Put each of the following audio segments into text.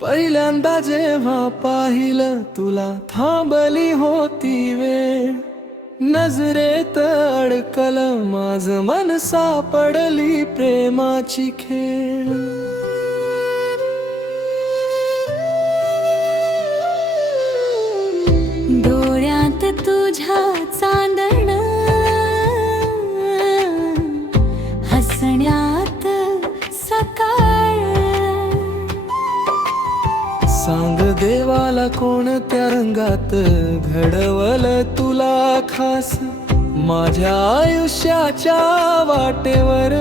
पहिल्यांदा जेव्हा पाहिलं तुला थांबली होती वेळ, नजरेत अडकलं माझं मन, सापडली प्रेमाची खेळ. डोळ्यात तुझ्या चांदण, हसण्यात सकाळ. सांग देवाला कोणत्या रंगात घडवलं तुला खास, माझ्या आयुष्याच्या वाटेवर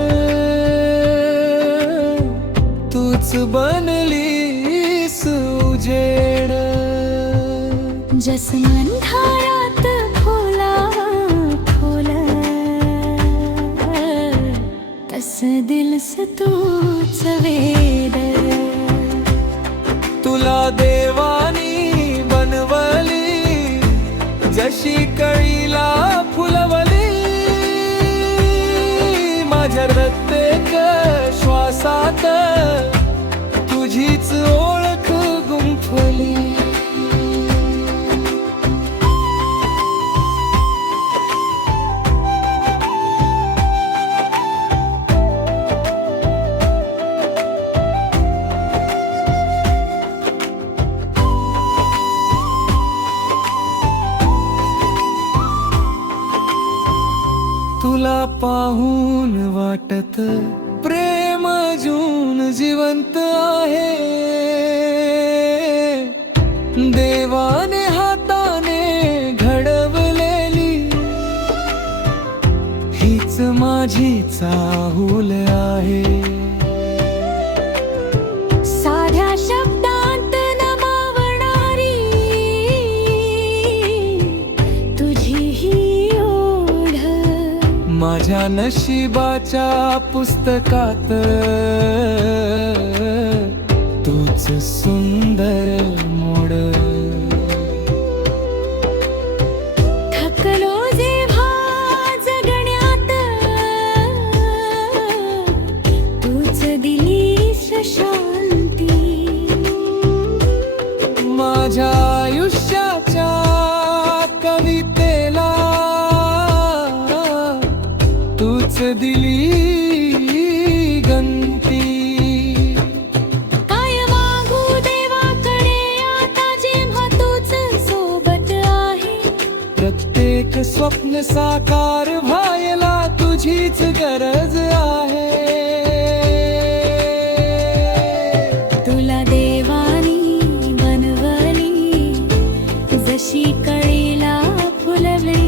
तूच बनलीस उजेड. जसं अंधारात फुलावा फुल, तसं दिलस तूच वेड. तुला देवानी बनवली, जशी कळीला फुलवली, माझ्या प्रत्येक श्वासात तुझीच ओळख गुंफली. तुला पाहून वाटत प्रेम अजून जिवंत आहे, देवाने हाताने घडवलेली हीच माझी चाहूल आहे. साध्या शब्दांत नमावणारी तुझी ही ओढ, माझ्या नशिबाच्या पुस्तकात तूच सुंदर मोड. थकलो जेव्हा जगण्यात, तूच दिलीस शांती. माझ्या आयुष्याच्या कवितेला तूच दिली गंती. काय मागू देवाकडे आता जेव्हा तूच सोबत आहे, प्रत्येक स्वप्न साकार व्हायला तुझीच गरज आहे. तुला देवानी बनवली, जशी कळीला फुलवली,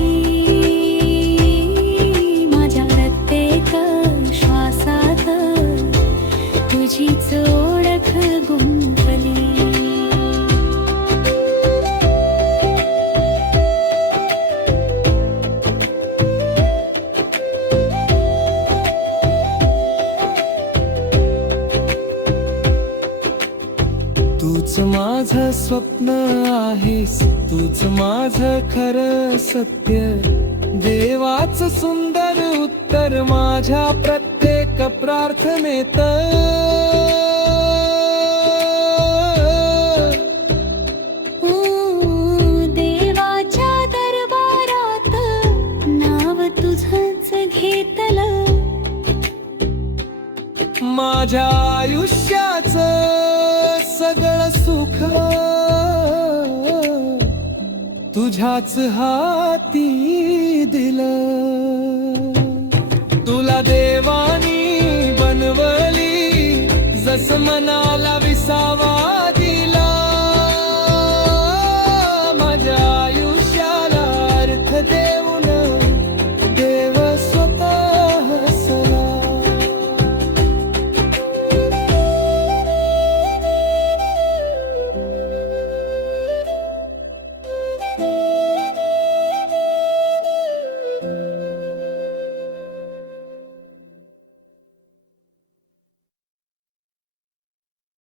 माझ्या प्रत्येक श्वासात तुझीच ओळख गुंफली. तूच माझं स्वप्न आहेस, तूच माझं खरं सत्य, देवाच सुंदर उत्तर माझ्या प्रत्येक प्रार्थनेत. देवाच्या दरबारात नाव तुझंच घेतलं, माझ्या आयुष्याचं सगळं सुख तुझ्याच हाती दिलं. तुला देवानी बनवली, जस मनाला विसावा दिला,